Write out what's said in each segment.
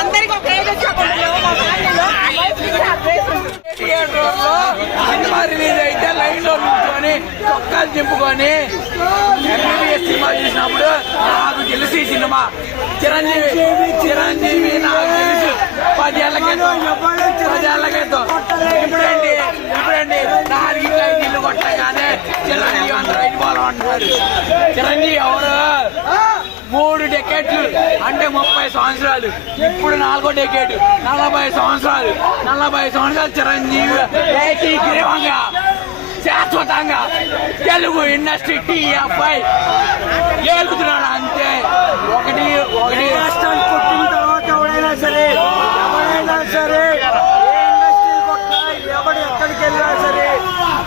అందరికి ఒక age cinema release అయితే లైన్ లో నుంచుకొని చొక్కాలు చింపుకొని ఎంబీబీఎస్ సినిమా చూసినప్పుడు నాకు తెలిసి సినిమా చిరంజీవి నాకు తెలుసు 10 ఏళ్ల క్రితం ఇప్పుడండి 4 ఇల్లు కొట్టగానే చిరంజీవి అందరూ అయిపోవాలి అంటున్నారు. చిరంజీవి ఎవరు 3 డెకేట్లు అంటే 30 సంవత్సరాలు. ఇప్పుడు 4వ డెకేట్ 40 సంవత్సరాలు. 40 సంవత్సరాలు చిరంజీవి ఏకీగ్రీవంగా శాశ్వతంగా తెలుగు ఇండస్ట్రీ టీఎఫ్ఐ ఏలుగుతున్నాడు. అంతే ఒకటి కొట్టిన తర్వాత ఎవడైనా సరే ఎవడు ఎక్కడికి వెళ్ళినా సరే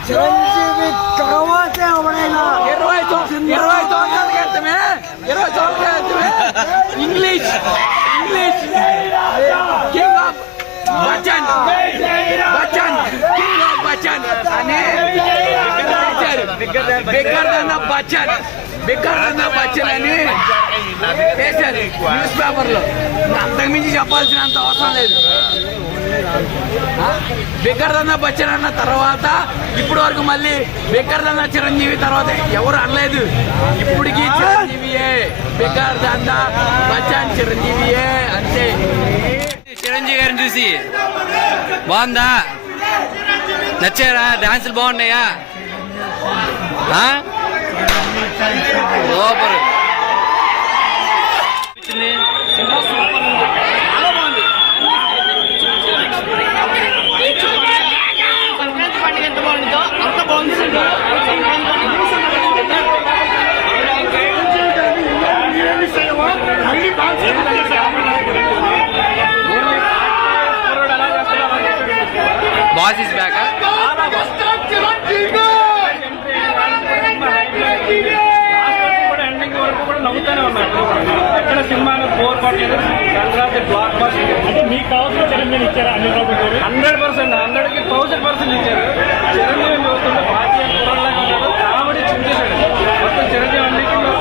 చిరంజీవి తర్వాత ఎవడైనా 20 సంవత్సరాల క్రితమే ఇంగ్లీష్ కింగ్ ఆఫ్ బచ్చన్ అని బిగ్గర్ దన్ బచ్చన్ అని చేశారు న్యూస్ పేపర్ లో. అంతకుమించి చెప్పాల్సినంత అవసరం లేదు. బిగ్గర్ దన్ బచ్చన్ అన్న తర్వాత ఇప్పటి వరకు మళ్ళీ బిగ్గర్ దన్ చిరంజీవి తర్వాత ఎవరు అనలేదు. ఇప్పటికీ చిరంజీవియే, బిగ్గర్ దన్ బచ్చన్ చిరంజీవియే. అంతే. చిరంజీవి గారిని చూసి బాగుందా? నచ్చారా? డాన్సులు బాగున్నాయా? సూపర్. Boss is back. నవ్వుతూనే ఉన్నారు. ఎక్కడ సినిమాను బోర్ పడలేదు. Sankranti block buster. అంటే మీకు కావాల్సిన చిరంజీవి ఇచ్చారా? 100%, 100కి 1000% ఇచ్చారు. చిరంజీవి చూస్తుంటే భారతీయ కుర్రలాగా ఉన్నాడు. కామెడీ చించేశాడు మొత్తం. చిరంజీవి అన్నింటిలో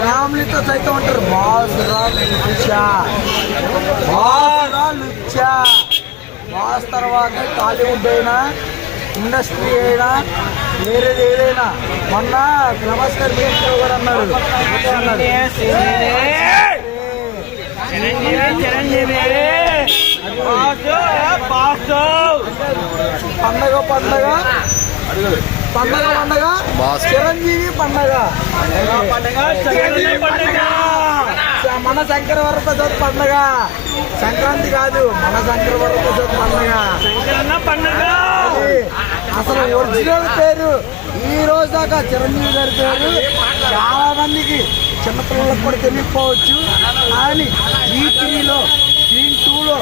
ఫ్యామిలీతో సైతం ఉంటారు. బాస్ తర్వాత టాలీవుడ్ అయినా ఇండస్ట్రీ అయినా వేరేది ఏదైనా. మొన్న నమస్కార్ కూడా అన్నారు పండగ చిరంజీవి పండగ. మన శంకర వరప్రసాద్ పండగ. సంక్రాంతి కాదు, మన శంకర వరప్రసాద్ పండగ. అసలు ఒరిజినల్ పేరు ఈ రోజు దాకా చిరంజీవి గారి పేరు చాలా మందికి చిన్నపిల్లలకు కూడా తెలియకపోవచ్చు. కానీ ఈ3లో స్క్రీన్ 2లో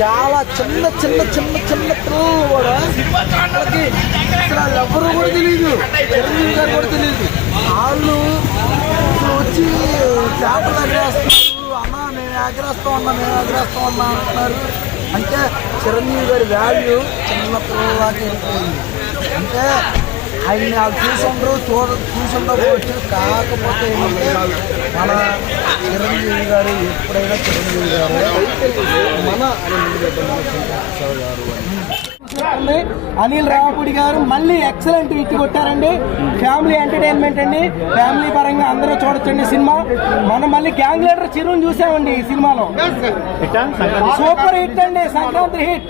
చాలా చిన్న పిల్లలు కూడా వాళ్ళకి అసలు ఎవరు కూడా తెలియదు. చిరంజీవి గారు కూడా తెలియదు. వాళ్ళు వచ్చి చేపలు ఎగరేస్తున్నారు. అన్న మేము ఎగరేస్తాం అన్నా అంటున్నారు. అంటే చిరంజీవి గారి వాల్యూ చిన్న పిల్లలకి వెళ్ళిపోయింది. అంటే ఆయన్ని వాళ్ళు చూసుండవచ్చు. కాకపోతే ఏంటంటే మన చిరంజీవి గారు ఎప్పుడైనా చిరంజీవి గారు మన అనిల్ రావిపూడి గారు మళ్ళీ ఎక్సలెంట్ హిట్ కొట్టారండి. ఫ్యామిలీ ఎంటర్టైన్మెంట్ అండి. ఫ్యామిలీ పరంగా అందరూ చూడొచ్చండి సినిమా. మనం మళ్ళీ గ్యాంగ్ లీడర్ చిరుని చూసామండి ఈ సినిమాలో. సూపర్ హిట్ అండి, సంక్రాంతి హిట్.